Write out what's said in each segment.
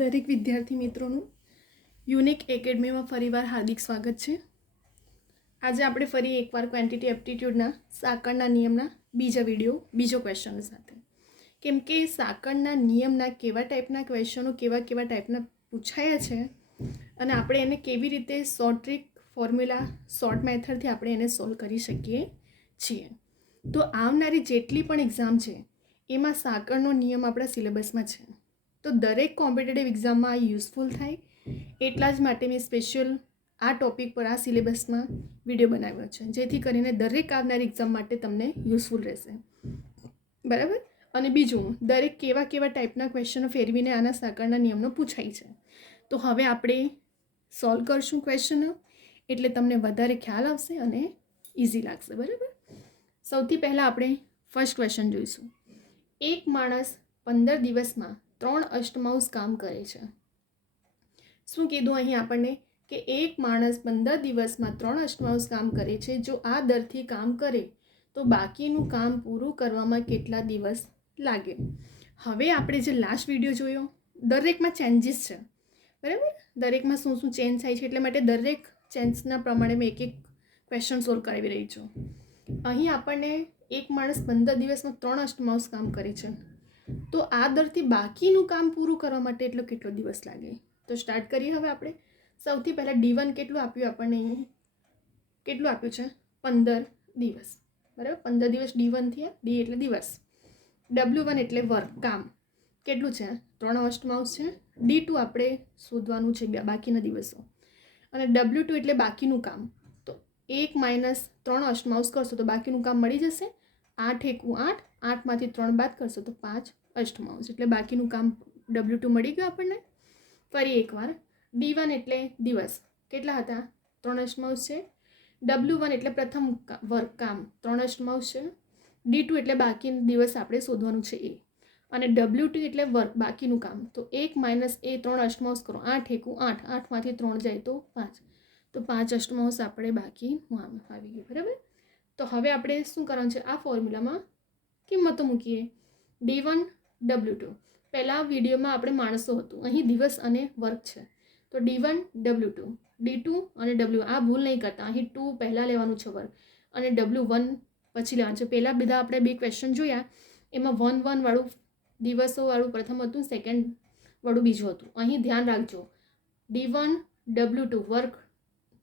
દરેક વિદ્યાર્થી મિત્રોનું યુનિક એકેડમીમાં ફરીવાર હાર્દિક સ્વાગત છે. આજે આપણે ફરી એકવાર ક્વોન્ટિટી એપ્ટિટ્યૂડના સાંકળના નિયમના બીજો ક્વેશ્ચન સાથે, કેમ કે સાંકળના નિયમના કેવા ટાઈપના ક્વેશ્ચનો કેવા ટાઈપના પૂછાયા છે અને આપણે એને કેવી રીતે શોર્ટ ટ્રિક ફોર્મ્યુલા શોર્ટ મેથડથી આપણે એને સોલ્વ કરી શકીએ છીએ. તો આવનારી જેટલી પણ એક્ઝામ છે એમાં સાંકળનો નિયમ આપણા સિલેબસમાં છે. તો દરેક કોમ્પિટિટિવ એક્ઝામમાં આ યુઝફુલ થાય એટલા જ માટે મેં સ્પેશિયલ આ ટૉપિક પર આ સિલેબસમાં વિડીયો બનાવ્યો છે, જેથી કરીને દરેક આવનારી એક્ઝામ માટે તમને યુઝફુલ રહેશે. બરાબર. અને બીજું, દરેક કેવા ટાઈપના ક્વેશ્ચનો ફેરવીને આના સાંકળના નિયમનો પૂછાય છે. તો હવે આપણે સોલ્વ કરશું ક્વેશ્ચનો, એટલે તમને વધારે ખ્યાલ આવશે અને ઇઝી લાગશે. બરાબર. સૌથી પહેલાં આપણે ફર્સ્ટ ક્વેશ્ચન જોઈશું. એક માણસ 15 દિવસમાં 3 અષ્ટમાંશ કામ કરે છે. શું કીધું અહીં આપણને કે એક માણસ 15 દિવસમાં 3 અષ્ટમાંશ કામ કરે છે. જો આ દરથી કામ કરે તો બાકીનું કામ પૂરું કરવામાં કેટલા દિવસ લાગે? હવે આપણે જે લાસ્ટ વિડીયો જોયો દરેકમાં ચેન્જીસ છે. બરાબર. દરેકમાં શું ચેન્જ થાય છે, એટલે માટે દરેક ચેન્જના પ્રમાણે મેં એક ક્વેશ્ચન સોલ્વ કરાવી રહી છું. અહીં આપણને એક માણસ 15 દિવસમાં 3 અષ્ટમાંશ કામ કરે છે, તો આ દરથી બાકીનું કામ પૂરું કરવા માટે કેટલો દિવસ લાગે? તો સ્ટાર્ટ કરીએ. હવે આપણે સૌથી પહેલાં D1 કેટલું આપ્યું આપણને? અહીં કેટલું આપ્યું છે? 15 દિવસ. બરાબર. 15 દિવસ D1 થયા. D એટલે દિવસ, W1 એટલે વર્ક કામ. કેટલું છે? 3 અષ્ટમાંશ છે. D2 આપણે શોધવાનું છે બાકીના દિવસો, અને W2 એટલે બાકીનું કામ. તો 1 - 3 અષ્ટમાંશ કરશો તો બાકીનું કામ મળી જશે. 8 × 8, 8માંથી 3 બાદ કરશો તો 5 અષ્ટમાંશ, એટલે બાકીનું કામ W2 મળી ગયું આપણને. ફરી એકવાર, D1 એટલે દિવસ, કેટલા હતા? 3 અષ્ટમાંશ છે. W1 એટલે પ્રથમ વર્ક કામ, 3 અષ્ટમાંશ છે. D2 એટલે બાકીનો દિવસ આપણે શોધવાનું છે એ, અને W2 એટલે વર્ક બાકીનું કામ. તો 1 - 3 અષ્ટમાંશ કરો. 8 × 8, 8માંથી 3 જાય તો 5, તો 5 અષ્ટમાંશ આપણે બાકી આવી ગયું. બરાબર. તો હવે આપણે શું કરવાનું છે? આ ફોર્મ્યુલામાં કિંમતો મૂકીએ. D1 W2. પહેલાં વિડીયોમાં આપણે માણસો હતું, અહીં દિવસ અને વર્ક છે. તો D1 W2, D2 અને W. આ ભૂલ નહીં કરતા, અહીં 2 પહેલાં લેવાનું છે વર્ક, અને W1 પછી લેવાનું છે. પહેલાં બધા આપણે 2 ક્વેશ્ચન જોયા, એમાં 1 વાળું દિવસોવાળું પ્રથમ હતું, સેકન્ડ વાળું બીજું હતું. અહીં ધ્યાન રાખજો, D1 W2 વર્ક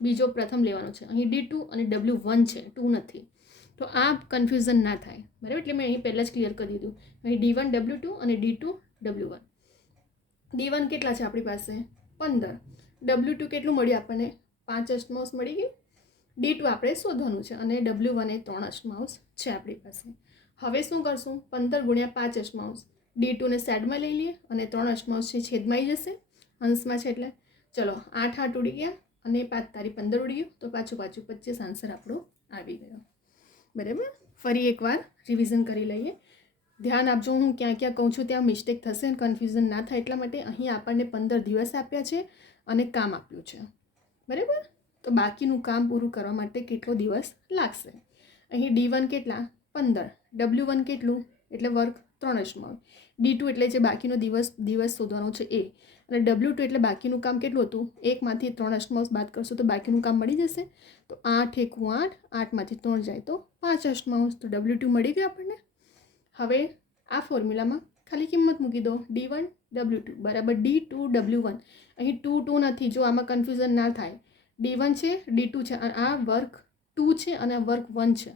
બીજો પ્રથમ લેવાનો છે. અહીં D2 અને W1 છે, 2 નથી. તો આ કન્ફ્યુઝન ના થાય. બરાબર. એટલે મેં અહીં પહેલાં જ ક્લિયર કરી દીધું. અહીં D1 W2 અને D2 W1. D1 કેટલા છે આપણી પાસે? 15. W2 કેટલું મળ્યું આપણને? 5 અષ્ટમાંશ મળી ગયું. D2 આપણે શોધવાનું છે, અને W1 એ 3 અષ્ટમાંશ છે આપણી પાસે. હવે શું કરશું? 15 × 5 અષ્ટમાંશ. D2 ને સાઈડમાં લઈ લઈએ, અને 3 અષ્ટમાંશ છે છેદમાં આવી જશે, અંશમાં છે એટલે. ચલો, 8 8 ઉડી ગયા, અને 5 તારી 15 ઉડી ગયું, તો પાછું 25 આન્સર આપણો આવી ગયો. બરાબર. ફરી એકવાર રિવિઝન કરી લઈએ. ધ્યાન આપજો, હું ક્યાં કહું છું ત્યાં મિસ્ટેક થશે, કન્ફ્યુઝન ના થાય એટલા માટે. અહીં આપણને 15 દિવસ આપ્યા છે અને કામ આપ્યું છે. બરાબર. તો બાકીનું કામ પૂરું કરવા માટે કેટલો દિવસ લાગશે? અહીં D1 કેટલા? 15. W1 કેટલું? એટલે વર્ક 3 અષ્ટમાંશ. D2 એટલે જે બાકીનો દિવસ શોધવાનો છે એ, અને W2 એટલે બાકીનું કામ કેટલું હતું? 1માંથી 3 અષ્ટમાંશ બાદ કરશો તો બાકીનું કામ મળી જશે. તો 8 × 8, 8માંથી 3 જાય તો 5 અષ્ટમાંશ. તો W2 મળી ગયું આપણને. હવે આ ફોર્મ્યુલામાં ખાલી કિંમત મૂકી દો. D1 W2 બરાબર D2 W1. અહીં 2 નથી, જો આમાં કન્ફ્યુઝન ના થાય. D1 છે, D2 છે, અને આ વર્ક 2 છે અને આ વર્ક 1 છે.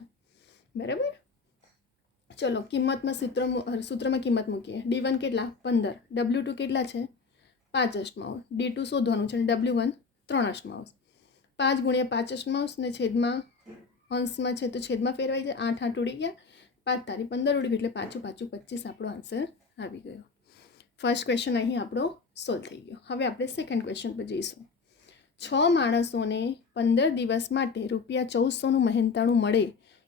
બરાબર. ચલો, સૂત્રમાં કિંમત મૂકીએ. D1 કેટલા? 15. W2 કેટલા છે? 5 અષ્ટમાંશ. D2 શોધવાનું છે, અને W1 3 અષ્ટમાંશ. 5 × 5 અષ્ટમાંશ, ને છેદમાં અંશમાં છે તો છેદમાં ફેરવાઈ જાય. 8 8 ઉડી ગયા, 5 તારી 15 ઉડી ગયું, એટલે પાછું 25 આપણો આન્સર આવી ગયો. ફર્સ્ટ ક્વેશ્ચન અહીં આપણો સોલ્વ થઈ ગયો. હવે આપણે સેકન્ડ ક્વેશ્ચન પર જઈશું. 6 માણસોને 15 દિવસ માટે ₹1400નું મહેનતાણું મળે,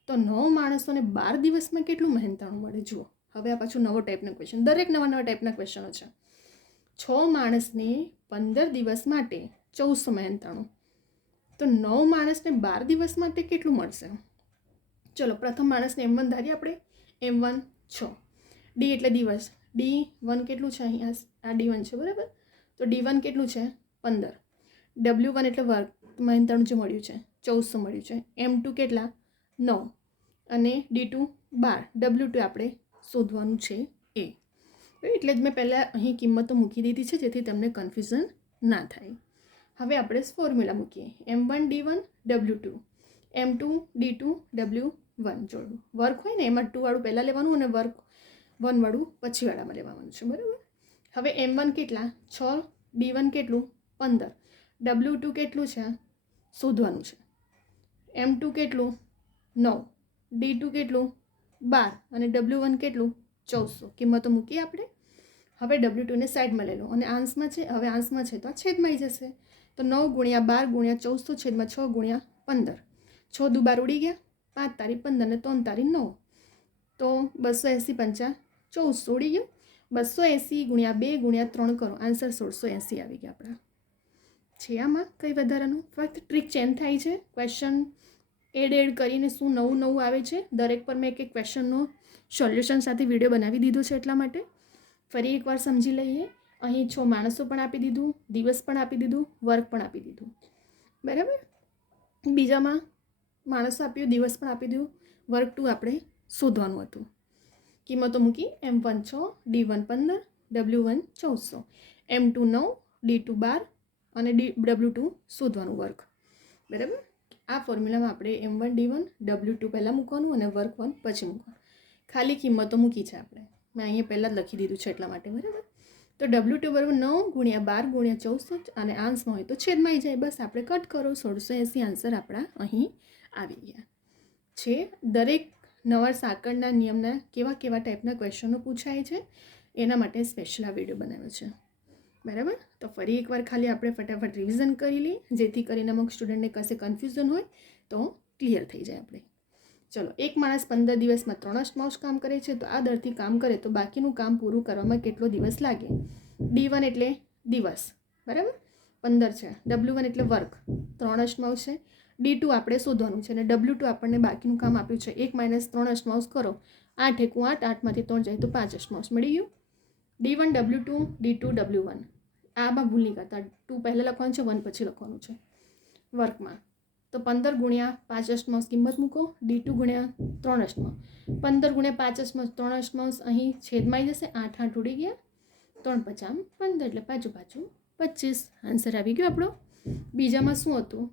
તો 9 માણસોને 12 દિવસમાં કેટલું મહેનતાણું મળે? જુઓ, હવે આ પાછું નવો ટાઈપનો ક્વેશ્ચન. દરેક નવા ટાઈપના ક્વેશ્ચનો છે. 6 માણસને 15 દિવસ માટે 1400 મહેનતાણું, તો 9 માણસને 12 દિવસ માટે કેટલું મળશે? ચલો, પ્રથમ માણસને M1 ધારીએ આપણે. M1 6. D એટલે દિવસ. D1 કેટલું છે? અહીં આ D1 છે. બરાબર. તો D1 કેટલું છે 15, W1 એટલે વર્ગ મહેનતાણું જે મળ્યું છે 1400 મળ્યું છે, M2 કેટલા 9 અને D2 12, W2 આપણે શોધવાનું છે એ. એટલે જ મેં પહેલાં અહીં કિંમતો મૂકી દીધી છે જેથી તમને કન્ફ્યુઝન ના થાય. હવે આપણે ફોર્મ્યુલા મૂકીએ. M1 D1 W2, M2 D2 W1 જોડું. વર્ક હોય ને એમાં 2 વાળું પહેલાં લેવાનું અને વર્ક 1 વાળું પછી વાળામાં લેવાનું છે, બરાબર. હવે M1 કેટલા 6, D1 કેટલું 15, W2 કેટલું છે શોધવાનું છે. M2 કેટલું 9, D2 કેટલું 12 અને W1 કેટલું 1400. કિંમતો મૂકીએ આપણે. હવે W2 ને સાઈડમાં લઈ લો અને આંશમાં છે, હવે આંશમાં છે તો આ છેદમાં આવી જશે. તો 9 ગુણ્યા 12 ગુણ્યા 1400 છેદમાં 6 ગુણ્યા 15, 6 દુ 12 ઉડી ગયા, 5 તારી 15 ને 3 તારી 9, તો 280 પંચા 1400 ઉડી ગયો. 280 ગુણ્યા 2 ગુણ્યા 3 કરો, આન્સર 1680 આવી ગયા આપણા. છે આમાં કંઈ વધારાનું, ફક્ત ટ્રીક ચેન્જ થાય છે. ક્વેશ્ચન એડ કરીને શું નવું આવે છે. દરેક પર મેં એક ક્વેશ્ચનનો સોલ્યુશન સાથે વિડીયો બનાવી દીધો છે, એટલા માટે ફરી એકવાર સમજી લઈએ. અહીં 6 માણસો પણ આપી દીધું, દિવસ પણ આપી દીધું, વર્ક પણ આપી દીધું, બરાબર. બીજામાં માણસો આપ્યું, દિવસ પણ આપી દીધું, વર્ક 2 આપણે શોધવાનું હતું. કિંમતો મૂકી. M1 6, D1 15, W1 1400, M2 9, D2 12 અને W2 શોધવાનું વર્ક, બરાબર. આ ફોર્મ્યુલામાં આપણે M1 D1 W2 પહેલાં મૂકવાનું અને વર્ક 1 પછી મૂકવાનું. ખાલી કિંમતો મૂકી છે આપણે, મેં અહીંયા પહેલાં જ લખી દીધું છે એટલા માટે, બરાબર. તો W2 બરાબર 9 ગુણ્યા 12 ગુણ્યા 1400 અને આંશમાં હોય તો છેદમાં આવી જાય. બસ આપણે કટ કરો, 1680 આન્સર આપણા અહીં આવી ગયા છે. દરેક નવા સાંકળના નિયમના કેવા ટાઈપના ક્વેશ્ચનો પૂછાય છે એના માટે સ્પેશિયલ આ વિડીયો બનાવ્યો છે, બરાબર. તો ફરી એકવાર ખાલી આપણે ફટાફટ રિવિઝન કરી લઈએ જેથી કરીને અમુક સ્ટુડન્ટને કશે કન્ફ્યુઝન હોય તો ક્લિયર થઈ જાય આપણે. ચલો, એક માણસ 15 દિવસમાં 3 અષ્ટમાંશ કામ કરે છે, તો આ દરથી કામ કરે તો બાકીનું કામ પૂરું કરવામાં કેટલો દિવસ લાગે. D1 એટલે દિવસ, બરાબર, 15 છે. W1 એટલે વર્ક, 3 અષ્ટમાંશ છે. D2 આપણે શોધવાનું છે અને W2 આપણને બાકીનું કામ આપ્યું છે. 1 - 3 અષ્ટમાંશ કરો, 8 × 8, 8માંથી 3 જાય તો 5 અષ્ટમાંશ મળી ગયું. D1 W2 D2 W1, આમાં ભૂલ નહીં કરતા, 2 પહેલાં લખવાનું છે, 1 પછી લખવાનું છે વર્કમાં. તો 15 ગુણ્યા 5 અષ્ટમાંશ કિંમત મૂકો, D2 ગુણ્યા 3 અષ્ટમાંશ, 15 ગુણ્યા 5 અષ્ટમાંશ 3 અષ્ટમાંશ અહીં છેદમાં આવી જશે, 8 8 ઉડી ગયા, 3 5 15 એટલે પાછું 25, આન્સર આવી ગયો આપણો. બીજામાં શું હતું,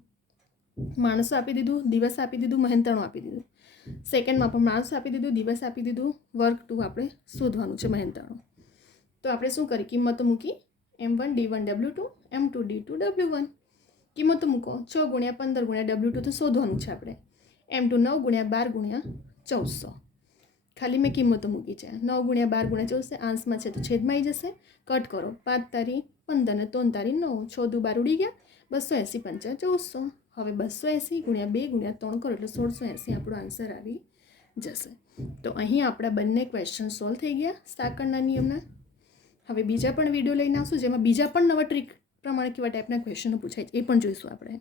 માણસો આપી દીધું, દિવસ આપી દીધું, મહેનતાણું આપી દીધું. સેકન્ડમાં પણ માણસો આપી દીધું, દિવસ આપી દીધું, વર્ક 2 આપણે શોધવાનું છે મહેનતાણું. તો આપણે શું કરી, કિંમતો મૂકી. M1 D1 W2, M2 D2 W1. કિંમતો મૂકો. 6 ગુણ્યા 15 ગુણ્યા W2 તો શોધવાનું છે આપણે. M2 9 ગુણ્યા 12 ગુણ્યા 1400. ખાલી મેં કિંમતો મૂકી છે. 9 ગુણ્યા 12 ગુણ્યા 1400 આંશમાં છે તો છેદમાં આવી જશે. કટ કરો, 5 તારી 15 ને 3 તારી 9, 6 દુ 12 ઉડી ગયા, 280 પંચા 1400. હવે 280 ગુણ્યા 2 ગુણ્યા 3 કરો એટલે 1680 આપણો આન્સર આવી જશે. તો અહીં આપણા બંને ક્વેશ્ચન સોલ્વ થઈ ગયા સાંકળના નિયમના. હવે બીજા પણ વિડીયો લઈને આવશું જેમાં બીજા પણ નવા ટ્રીક પ્રમાણે કેવા ટાઈપના ક્વેશ્ચનો પૂછાય છે એ પણ જોઈશું આપણે.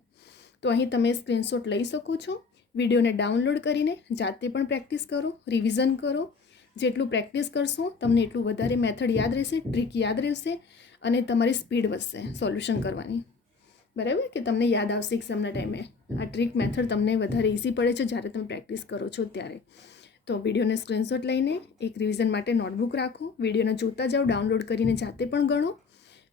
તો અહીં તમે સ્ક્રીનશોટ લઈ શકો છો. વિડીયોને ડાઉનલોડ કરીને જાતે પણ પ્રેક્ટિસ કરો, રિવિઝન કરો. જેટલું પ્રેક્ટિસ કરશો તમને એટલું વધારે મેથડ યાદ રહેશે, ટ્રીક યાદ રહેશે અને તમારી સ્પીડ વધશે સોલ્યુશન કરવાની, બરાબર. કે તમને યાદ આવશે એક્ઝામના ટાઈમે. આ ટ્રીક મેથડ તમને વધારે ઇઝી પડે છે જ્યારે તમે પ્રેક્ટિસ કરો છો ત્યારે. તો વિડીયોને સ્ક્રીનશોટ લઈને એક રિવિઝન માટે નોટબુક રાખો, વિડીયોને જોતા જાઓ, ડાઉનલોડ કરીને જાતે પણ ગણો,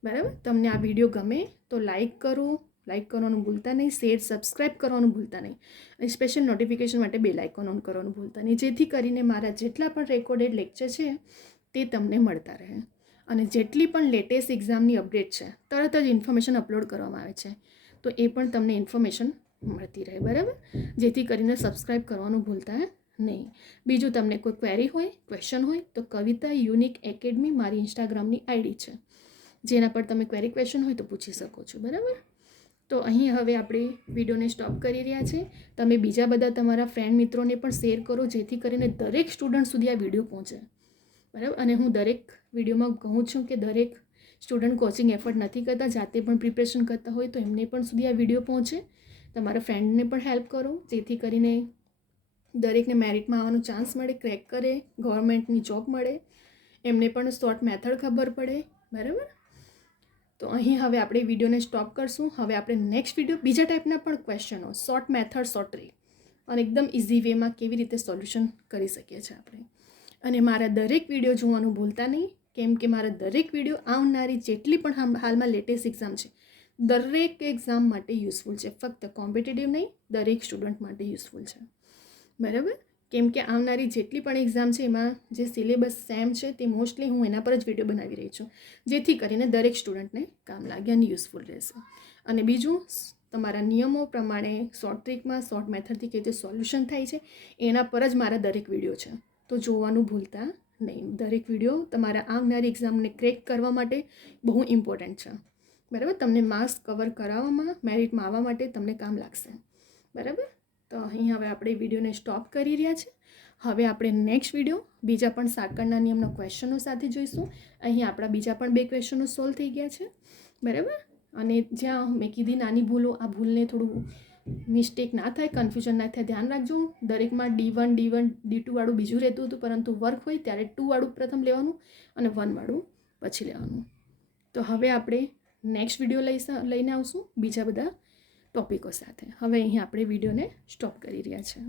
બરાબર. તમને આ વિડીયો ગમે તો લાઇક કરવાનું ભૂલતા નહીં, શેર સબસ્ક્રાઈબ કરવાનું ભૂલતા નહીં અને સ્પેશિયલ નોટિફિકેશન માટે બેલ આઇકોન ઓન કરવાનું ભૂલતા નહીં, જેથી કરીને મારા જેટલા પણ રેકોર્ડેડ લેક્ચર છે તે તમને મળતા રહે. અને જેટલી પણ લેટેસ્ટ એક્ઝામની અપડેટ છે તરત જ ઇન્ફોર્મેશન અપલોડ કરવામાં આવે છે, તો એ પણ તમને ઇન્ફોર્મેશન મળતી રહે, બરાબર. જેથી કરીને સબસ્ક્રાઈબ કરવાનું ભૂલતા નહીં. બીજું તમને કોઈ ક્વેરી હોય, ક્વેશ્ચન હોય તો કવિતા યુનિક એકેડમી મારી ઇન્સ્ટાગ્રામની આઈડી છે, જેના પર તમે ક્વેરી ક્વેશ્ચન હોય તો પૂછી શકો છો, બરાબર. તો અહીં હવે આપણે વિડીયોને સ્ટોપ કરી રહ્યા છે. તમે બીજા બધા તમારા ફ્રેન્ડ મિત્રોને પણ શેર કરો જેથી કરીને દરેક સ્ટુડન્ટ સુધી આ વિડીયો પહોંચે, બરાબર. અને હું દરેક વિડીયોમાં કહું છું કે દરેક સ્ટુડન્ટ કોચિંગ એફર્ટ નથી કરતા, જાતે પણ પ્રિપરેશન કરતા હોય તો એમને પણ સુધી આ વિડીયો પહોંચે. તમારા ફ્રેન્ડને પણ હેલ્પ કરો જેથી કરીને દરેકને મેરિટમાં આવવાનો ચાન્સ મળે, ક્રેક કરે, ગવર્મેન્ટની જોબ મળે, એમને પણ શોર્ટ મેથડ ખબર પડે, બરાબર. તો અહીં હવે આપણે વિડીયોને સ્ટોપ કરશું. હવે આપણે નેક્સ્ટ વિડીયો બીજા ટાઈપના પણ ક્વેશ્ચનો, શોર્ટ મેથડ, શોર્ટ ટ્રીક અને એકદમ ઇઝી વેમાં કેવી રીતે સોલ્યુશન કરી શકીએ છીએ આપણે. અને મારા દરેક વિડીયો જોવાનું ભૂલતા નહીં, કેમ કે મારા દરેક વિડીયો આવનારી જેટલી પણ હાલમાં લેટેસ્ટ એક્ઝામ છે દરેક એક્ઝામ માટે યુઝફુલ છે. ફક્ત કોમ્પિટિટિવ નહીં, દરેક સ્ટુડન્ટ માટે યુઝફુલ છે. બરાબર? કેમ કે આવનારી જેટલી પણ એક્ઝામ છે એમાં જે સિલેબસ સેમ છે તે મોસ્ટલી હું એના પર જ વિડીયો બનાવી રહી છું, જેથી કરીને દરેક સ્ટુડન્ટને કામ લાગે અને યુઝફુલ રહેશે. અને બીજું, તમારા નિયમો પ્રમાણે શોર્ટ ટ્રીકમાં, શોર્ટ મેથડથી કેવી રીતે સોલ્યુશન થાય છે એના પર જ મારા દરેક વિડીયો છે. તો જોવાનું ભૂલતા નહીં. દરેક વિડીયો તમારા આવનારી એક્ઝામને ક્રેક કરવા માટે બહુ ઇમ્પોર્ટન્ટ છે. બરાબર? તમને માર્ક્સ કવર કરાવવામાં, મેરિટમાં આવવા માટે તમને કામ લાગશે. બરાબર? તો અહીં હવે આપણે વિડીયોને સ્ટોપ કરી રહ્યા છે. હવે આપણે નેક્સ્ટ વિડીયો બીજા પણ સાંકળના નિયમના ક્વેશ્ચનો સાથે જોઈશું. અહીં આપણા બીજા પણ 2 ક્વેશ્ચનો સોલ્વ થઈ ગયા છે. બરાબર? અને જ્યાં મેં કીધી નાની ભૂલો, આ ભૂલને થોડું મિસ્ટેક ના થાય, કન્ફ્યુઝન ના થાય, ધ્યાન રાખજો. દરેકમાં D1, D2 વાળું બીજું રહેતું હતું, પરંતુ વર્ક હોય ત્યારે 2 વાળું પ્રથમ લેવાનું અને 1 વાળું પછી લેવાનું. તો હવે આપણે નેક્સ્ટ વિડીયો લઈને આવશું બીજા બધા ટોપિકો સાથે. હવે અહીં આપણે વિડીયોને સ્ટોપ કરી રહ્યા છીએ.